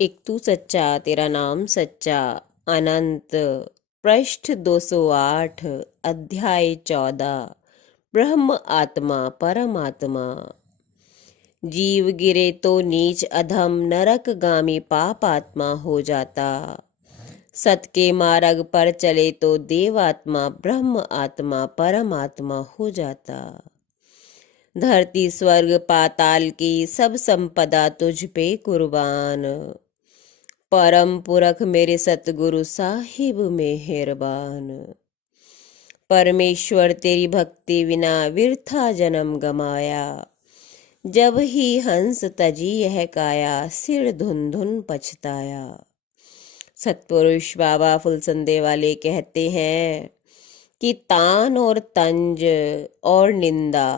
एक तू सच्चा तेरा नाम सच्चा। अनंत। पृष्ठ 208। अध्याय 14। ब्रह्म आत्मा परमात्मा। जीव गिरे तो नीच अधम नरकगामी पाप आत्मा हो जाता। सत के मार्ग पर चले तो देवात्मा ब्रह्म आत्मा परमात्मा हो जाता। धरती स्वर्ग पाताल की सब संपदा तुझ पे कुर्बान। परम पुरख मेरे सतगुरु साहिब मेहरबान। परमेश्वर तेरी भक्ति बिना विरथा जन्म गमाया। जब ही हंस तजी यह काया सिर धुन धुन पछताया। सतपुरुष बाबा फुलसंदे वाले कहते हैं कि तान और तंज और निंदा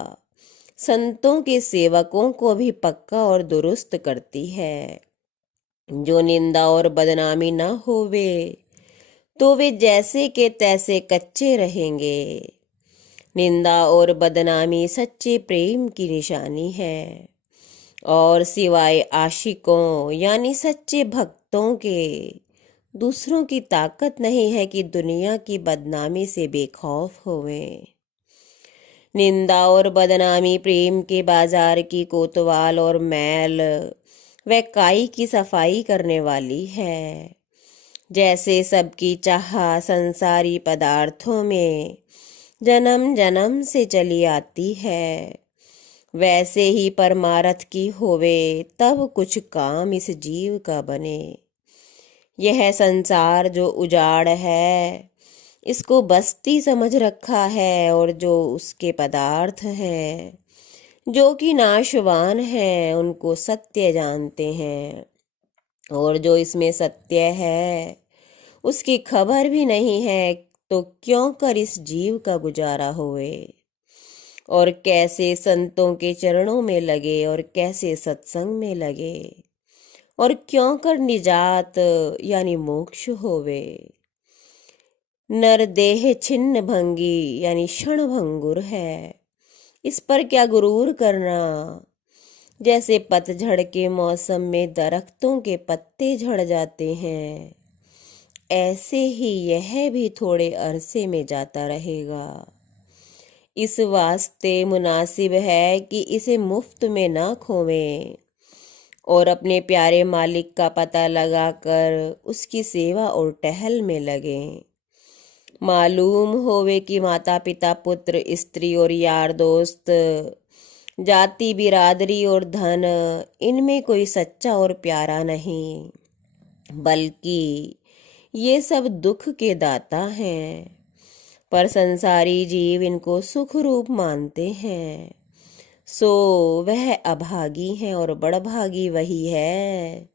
संतों के सेवकों को भी पक्का और दुरुस्त करती है। जो निंदा और बदनामी न होवे तो वे जैसे के तैसे कच्चे रहेंगे। निंदा और बदनामी सच्चे प्रेम की निशानी है और सिवाय आशिकों यानी सच्चे भक्तों के दूसरों की ताकत नहीं है कि दुनिया की बदनामी से बेखौफ होवें। निंदा और बदनामी प्रेम के बाजार की कोतवाल और मैल वह काई की सफाई करने वाली है। जैसे सबकी चाह संसारी पदार्थों में जन्म जन्म से चली आती है, वैसे ही परमार्थ की होवे तब कुछ काम इस जीव का बने। यह संसार जो उजाड़ है इसको बस्ती समझ रखा है और जो उसके पदार्थ हैं जो कि नाशवान हैं उनको सत्य जानते हैं, और जो इसमें सत्य है उसकी खबर भी नहीं है तो क्यों कर इस जीव का गुजारा होए। और कैसे संतों के चरणों में लगे और कैसे सत्संग में लगे और क्यों कर निजात यानी मोक्ष होवे। नर देह छिन्न भंगी यानी क्षण भंगुर है, इस पर क्या गुरूर करना। जैसे पतझड़ के मौसम में दरख्तों के पत्ते झड़ जाते हैं, ऐसे ही यह भी थोड़े अरसे में जाता रहेगा। इस वास्ते मुनासिब है कि इसे मुफ्त में ना खोवें और अपने प्यारे मालिक का पता लगाकर उसकी सेवा और टहल में लगें। मालूम होवे कि माता पिता पुत्र स्त्री और यार दोस्त जाति बिरादरी और धन इनमें कोई सच्चा और प्यारा नहीं, बल्कि ये सब दुख के दाता हैं। पर संसारी जीव इनको सुख रूप मानते हैं, सो वह अभागी हैं और बड़भागी वही है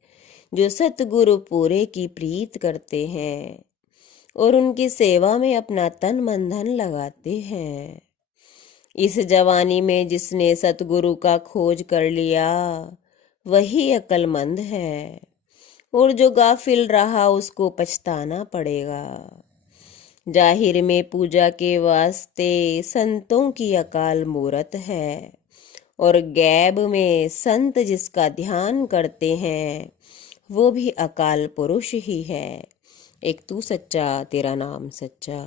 जो सतगुरु पूरे की प्रीत करते हैं और उनकी सेवा में अपना तन मन धन लगाते हैं। इस जवानी में जिसने सतगुरु का खोज कर लिया वही अक्लमंद है, और जो गाफिल रहा उसको पछताना पड़ेगा। जाहिर में पूजा के वास्ते संतों की अकाल मूरत है और गैब में संत जिसका ध्यान करते हैं वो भी अकाल पुरुष ही है। एक तू सच्चा तेरा नाम सच्चा।